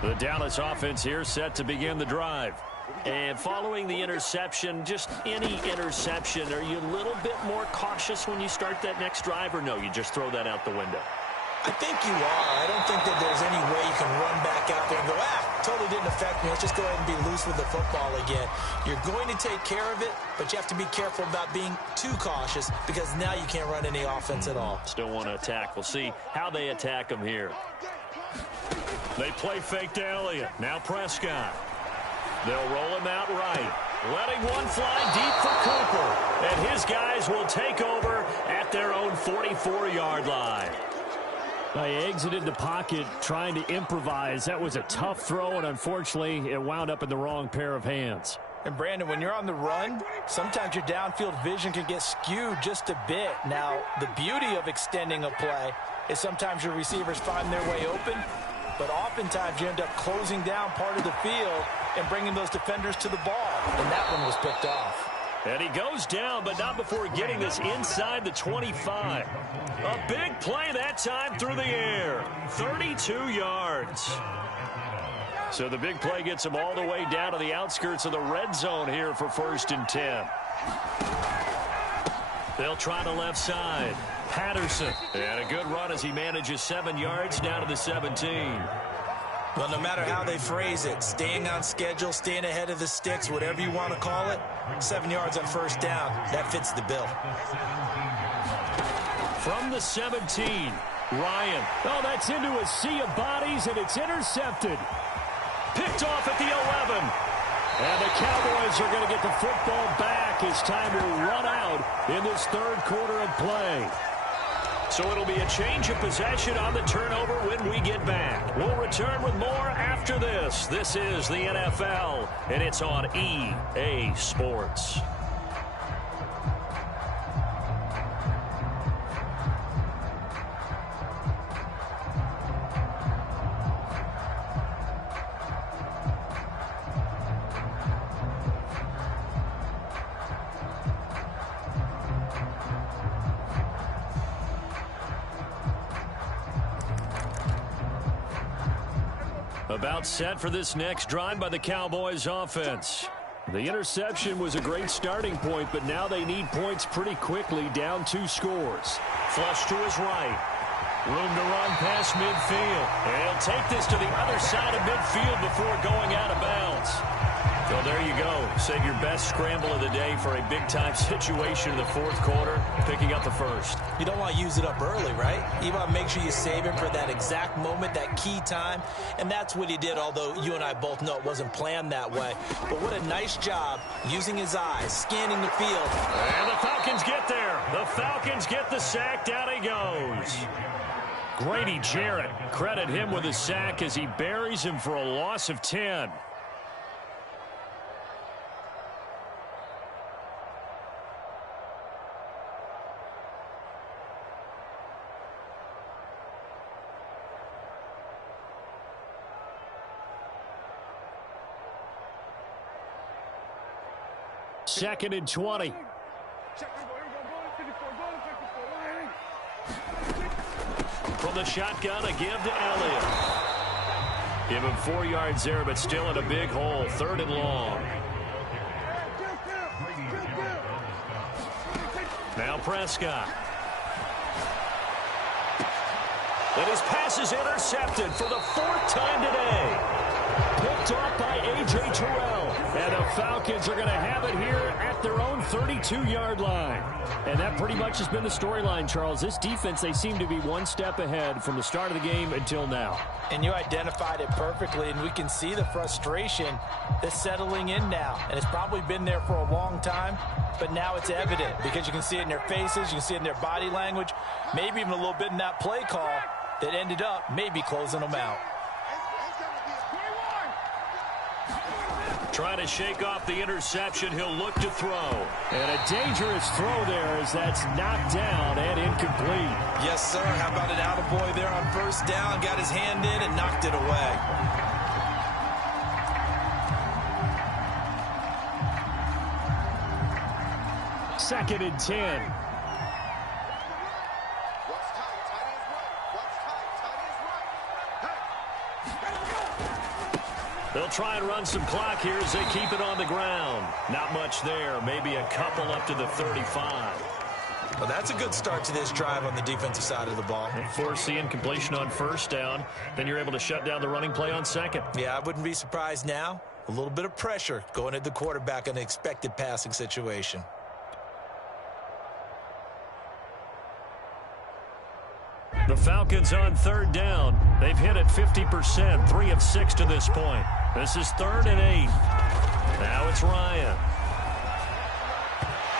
The Dallas offense here set to begin the drive. And following the interception, just any interception, are you a little bit more cautious when you start that next drive, or no, you just throw that out the window? I think you are. I don't think that there's any way you can run back out there and go, totally didn't affect me. Let's just go ahead and be loose with the football again. You're going to take care of it, but you have to be careful about being too cautious because now you can't run any offense at all. Still want to attack. We'll see how they attack them here. They play fake to Elliott. Now Prescott. They'll roll him out right. Letting one fly deep for Cooper. And his guys will take over at their own 44-yard line. They exited the pocket trying to improvise. That was a tough throw, and unfortunately, it wound up in the wrong pair of hands. And, Brandon, when you're on the run, sometimes your downfield vision can get skewed just a bit. Now, the beauty of extending a play is sometimes your receivers find their way open, but oftentimes you end up closing down part of the field and bringing those defenders to the ball. And that one was picked off. And he goes down, but not before getting this inside the 25. A big play that time through the air. 32 yards. So the big play gets him all the way down to the outskirts of the red zone here for 1st and 10. They'll try the left side. Patterson. And a good run as he manages 7 yards down to the 17. Well, no matter how they phrase it, staying on schedule, staying ahead of the sticks, whatever you want to call it, 7 yards on 1st down, that fits the bill. From the 17, Ryan. Oh, that's into a sea of bodies, and it's intercepted. Picked off at the 11. And the Cowboys are going to get the football back. It's time to run out in this 3rd quarter of play. So it'll be a change of possession on the turnover when we get back. We'll return with more after this. This is the NFL, and it's on EA Sports. About set for this next drive by the Cowboys offense. The interception was a great starting point, but now they need points pretty quickly, down 2 scores. Flush to his right. Room to run past midfield. And he'll take this to the other side of midfield before going out of bounds. Well, there you go. Save your best scramble of the day for a big-time situation in the 4th quarter, picking up the 1st. You don't want to use it up early, right? You want to make sure you save it for that exact moment, that key time. And that's what he did, although you and I both know it wasn't planned that way. But what a nice job using his eyes, scanning the field. And the Falcons get there. The Falcons get the sack. Down he goes. Grady Jarrett, credit him with a sack as he buries him for a loss of 10. Second and 20. From the shotgun, a give to Elliott. Give him 4 yards there, but still in a big hole. 3rd and long. Now Prescott. And his pass is intercepted for the 4th time today. Picked off by A.J. Terrell. And the Falcons are going to have it here at their own 32-yard line. And that pretty much has been the storyline, Charles. This defense, they seem to be one step ahead from the start of the game until now. And you identified it perfectly, and we can see the frustration that's settling in now. And it's probably been there for a long time, but now it's evident because you can see it in their faces, you can see it in their body language, maybe even a little bit in that play call that ended up maybe closing them out. Trying to shake off the interception. He'll look to throw. And a dangerous throw there as that's knocked down and incomplete. Yes, sir. How about an attaboy there on 1st down? Got his hand in and knocked it away. Second and 10. They'll try and run some clock here as they keep it on the ground. Not much there. Maybe a couple up to the 35. Well, that's a good start to this drive on the defensive side of the ball. Force the incompletion on first down. Then you're able to shut down the running play on second. Yeah, I wouldn't be surprised now. A little bit of pressure going at the quarterback in an expected passing situation. The Falcons on third down. They've hit it 50%, 3 of 6 to this point. This is 3rd and 8. Now it's Ryan.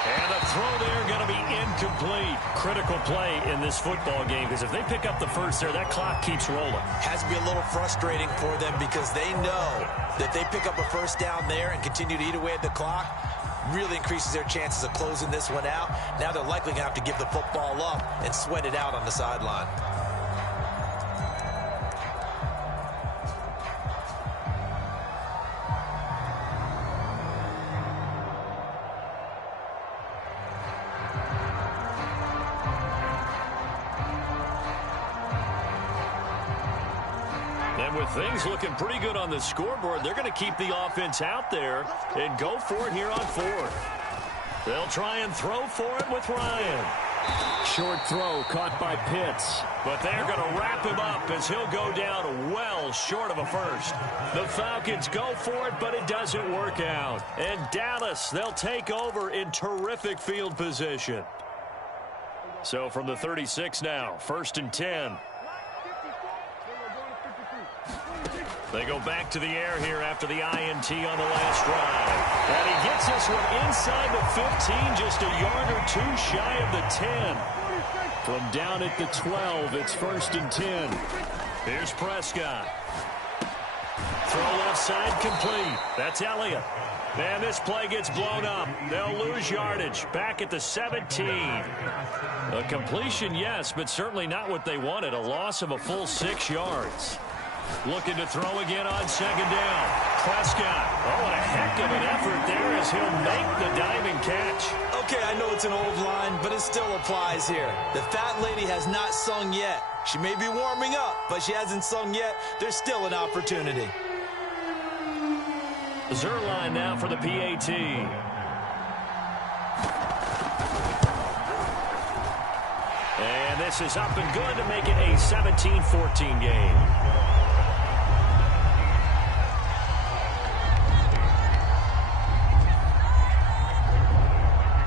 And the throw there going to be incomplete. Critical play in this football game because if they pick up the first there, that clock keeps rolling. Has to be a little frustrating for them because they know that they pick up a first down there and continue to eat away at the clock. Really increases their chances of closing this one out. Now they're likely going to have to give the football up and sweat it out on the sideline. And with things looking pretty good on the scoreboard, they're going to keep the offense out there and go for it here on 4th. They'll try and throw for it with Ryan. Short throw caught by Pitts. But they're going to wrap him up as he'll go down well short of a first. The Falcons go for it, but it doesn't work out. And Dallas, they'll take over in terrific field position. So from the 36 now, 1st and 10. They go back to the air here after the INT on the last drive. And he gets this one inside the 15, just a yard or 2 shy of the 10. From down at the 12, it's 1st and 10. Here's Prescott. Throw left side complete. That's Elliott. And this play gets blown up. They'll lose yardage. Back at the 17. A completion, yes, but certainly not what they wanted. A loss of a full 6 yards. Looking to throw again on 2nd down. Prescott. Oh, and a heck of an effort there as he'll make the diving catch. Okay, I know it's an old line, but it still applies here. The fat lady has not sung yet. She may be warming up, but she hasn't sung yet. There's still an opportunity. Zerline now for the PAT. And this is up and good to make it a 17-14 game.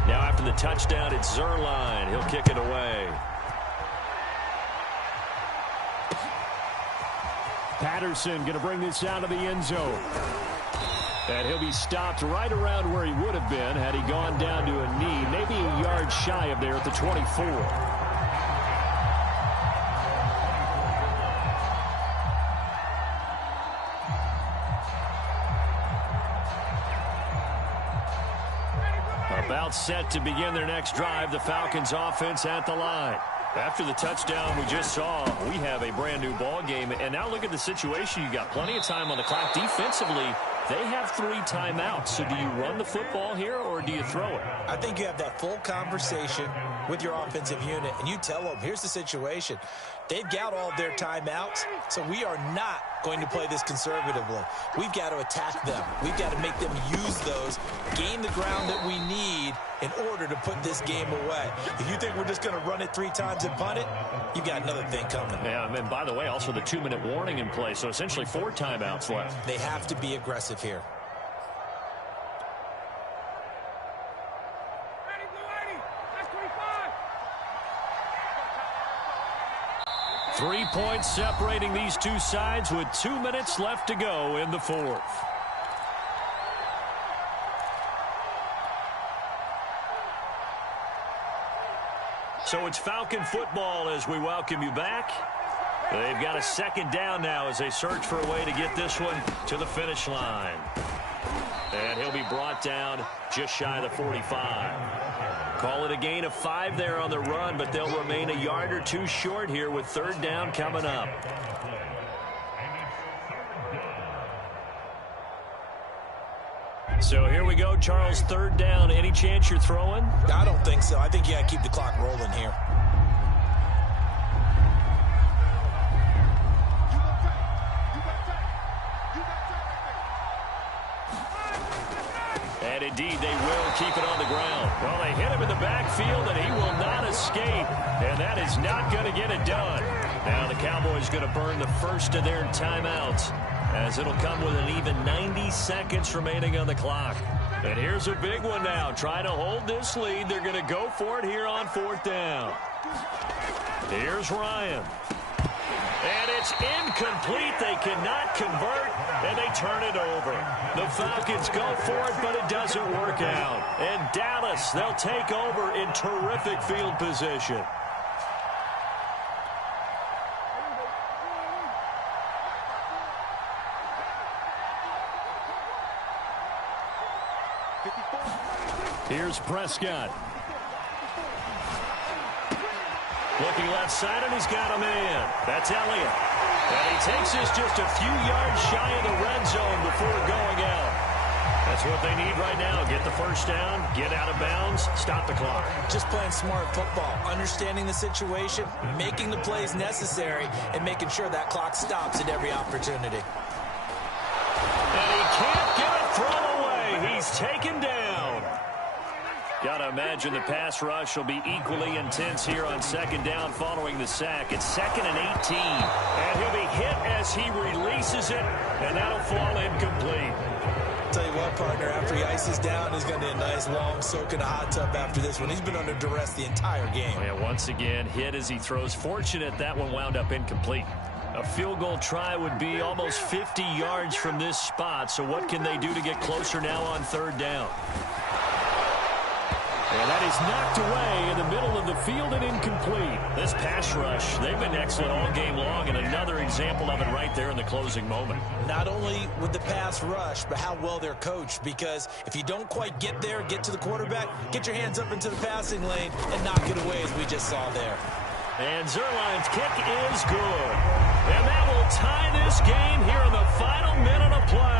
Now after the touchdown, it's Zerline. He'll kick it away. Patterson going to bring this out of the end zone. And he'll be stopped right around where he would have been had he gone down to a knee, maybe a yard shy of there at the 24. About set to begin their next drive, the Falcons offense at the line. After the touchdown we just saw, we have a brand new ball game. And now look at the situation. You got plenty of time on the clock. Defensively, they have 3 timeouts. So do you run the football here or do you throw it? I think you have that full conversation with your offensive unit, and you tell them, here's the situation. They've got all their timeouts, so we are not going to play this conservatively. We've got to attack them. We've got to make them use those, gain the ground that we need in order to put this game away. If you think we're just going to run it 3 times and punt it, you've got another thing coming. Yeah, and by the way, also the 2-minute warning in play, so essentially 4 timeouts left. They have to be aggressive here. 3 points separating these two sides with 2 minutes left to go in the 4th. So it's Falcon football as we welcome you back. They've got a 2nd down now as they search for a way to get this one to the finish line. And he'll be brought down just shy of the 45. Call it a gain of 5 there on the run, but they'll remain a yard or 2 short here with 3rd down coming up. So here we go, Charles, 3rd down. Any chance you're throwing? I don't think so. I think you got to keep the clock rolling here. And indeed, they will keep it on the ground. Well, they hit him in the backfield, and he will not escape. And that is not going to get it done. Now the Cowboys going to burn the first of their timeouts, as it'll come with an even 90 seconds remaining on the clock. And here's a big one now. Trying to hold this lead. They're going to go for it here on 4th down. Here's Ryan. And it's incomplete. They cannot convert, and they turn it over. The Falcons go for it, but it doesn't work out. And Dallas, they'll take over in terrific field position. Here's Prescott. Looking left side, and he's got a man. That's Elliott. And he takes this just a few yards shy of the red zone before going out. That's what they need right now. Get the first down, get out of bounds, stop the clock. Just playing smart football, understanding the situation, making the plays necessary, and making sure that clock stops at every opportunity. And he can't get a throw away. He's taken down. Got to imagine the pass rush will be equally intense here on 2nd down following the sack. It's 2nd and 18. And he'll be hit as he releases it, and that'll fall incomplete. Tell you what, partner, after he ices down, he's going to need a nice long soak in a hot tub after this one. He's been under duress the entire game. Oh, yeah, once again, hit as he throws. Fortunate that one wound up incomplete. A field goal try would be almost 50 yards from this spot. So what can they do to get closer now on 3rd down? And that is knocked away in the middle of the field and incomplete. This pass rush, they've been excellent all game long, and another example of it right there in the closing moment. Not only with the pass rush, but how well they're coached, because if you don't quite get there, get to the quarterback, get your hands up into the passing lane and knock it away as we just saw there. And Zerline's kick is good. And that will tie this game here in the final minute of play.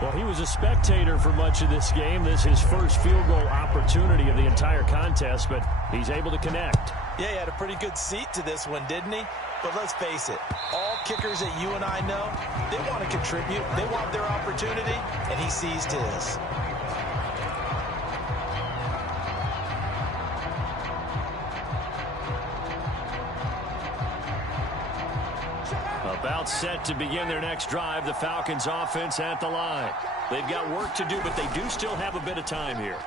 Well, he was a spectator for much of this game. This is his first field goal opportunity of the entire contest, but he's able to connect. Yeah, he had a pretty good seat to this one, didn't he? But let's face it, all kickers that you and I know, they want to contribute. They want their opportunity, and he seized his. About set to begin their next drive, the Falcons offense at the line. They've got work to do, but they do still have a bit of time here.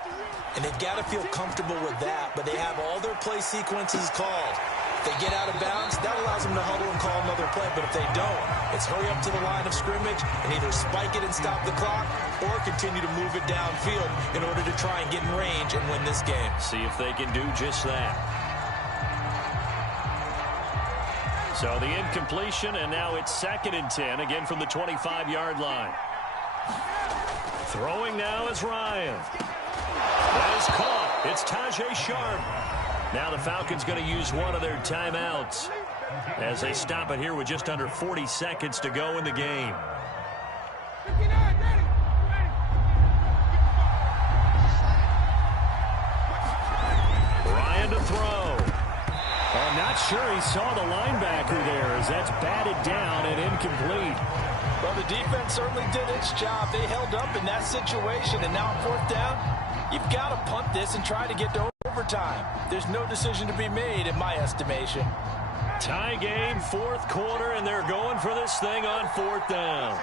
And they've got to feel comfortable with that, but they have all their play sequences called. If they get out of bounds, that allows them to huddle and call another play, but if they don't, it's hurry up to the line of scrimmage and either spike it and stop the clock or continue to move it downfield in order to try and get in range and win this game. See if they can do just that. So the incompletion, and now it's 2nd and 10, again from the 25-yard line. Throwing now is Ryan. That is caught. It's Tajay Sharp. Now the Falcons going to use one of their timeouts as they stop it here with just under 40 seconds to go in the game. Ryan to throw. I'm not sure he saw the linebacker there as that's batted down and incomplete. Well, the defense certainly did its job. They held up in that situation, and now on 4th down, you've got to punt this and try to get to overtime. There's no decision to be made in my estimation. Tie game, 4th quarter, and they're going for this thing on 4th down.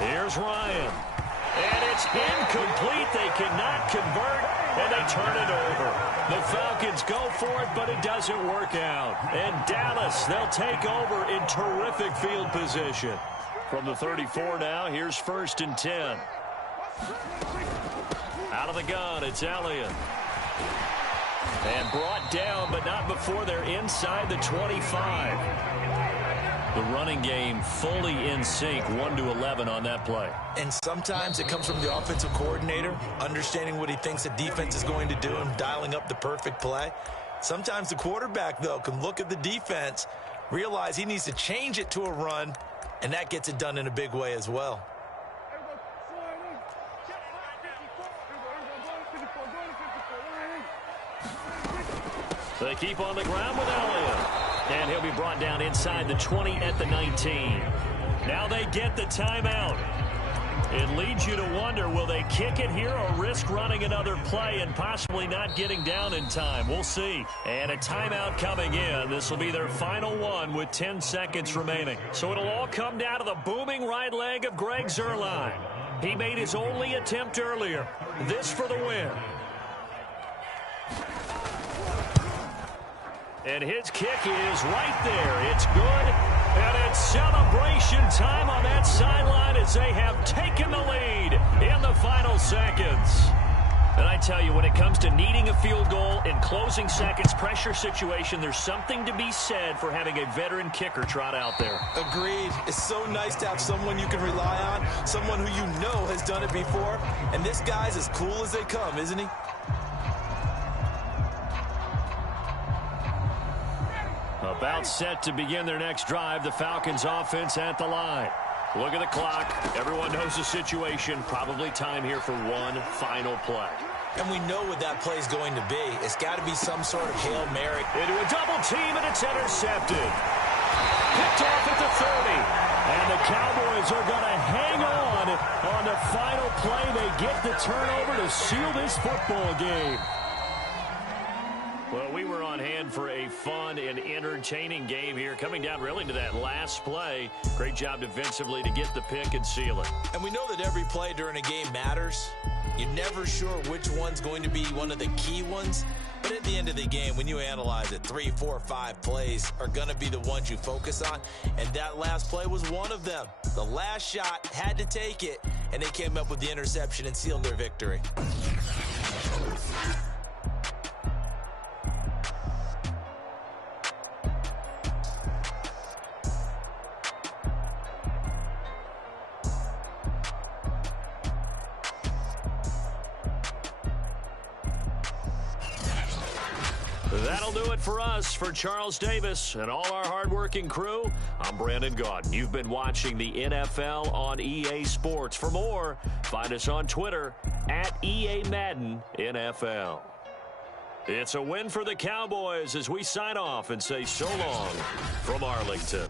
Here's Ryan. And it's incomplete. They cannot convert, and they turn it over. The Falcons go for it, but it doesn't work out. And Dallas, they'll take over in terrific field position. From the 34 now, here's 1st and 10. Out of the gun, it's Elliott. And brought down, but not before they're inside the 25. The running game fully in sync, 1-11 on that play. And sometimes it comes from the offensive coordinator, understanding what he thinks the defense is going to do and dialing up the perfect play. Sometimes the quarterback, though, can look at the defense, realize he needs to change it to a run, and that gets it done in a big way as well. They keep on the ground with Elliott. And he'll be brought down inside the 20 at the 19. Now they get the timeout. It leads you to wonder, will they kick it here or risk running another play and possibly not getting down in time? We'll see. And a timeout coming in. This will be their final one with 10 seconds remaining. So it'll all come down to the booming right leg of Greg Zuerlein. He made his only attempt earlier. This for the win. And his kick is right there. It's good. And it's celebration time on that sideline as they have taken the lead in the final seconds. And I tell you, when it comes to needing a field goal in closing seconds, pressure situation, there's something to be said for having a veteran kicker trot out there. Agreed. It's so nice to have someone you can rely on, someone who you know has done it before. And this guy's as cool as they come, isn't he? About set to begin their next drive, the Falcons offense at the line. Look at the clock. Everyone knows the situation. Probably time here for one final play. And we know what that play is going to be. It's got to be some sort of Hail Mary. Into a double team, and it's intercepted. Picked off at the 30. And the Cowboys are going to hang on the final play. They get the turnover to seal this football game. Well, we were on hand for a fun and entertaining game here, coming down really to that last play. Great job defensively to get the pick and seal it. And we know that every play during a game matters. You're never sure which one's going to be one of the key ones. But at the end of the game, when you analyze it, 3, 4, 5 plays are going to be the ones you focus on. And that last play was one of them. The last shot had to take it, and they came up with the interception and sealed their victory. That'll do it for us. For Charles Davis and all our hardworking crew, I'm Brandon Gaudin. You've been watching the NFL on EA Sports. For more, find us on Twitter at EA Madden NFL. It's a win for the Cowboys as we sign off and say so long from Arlington.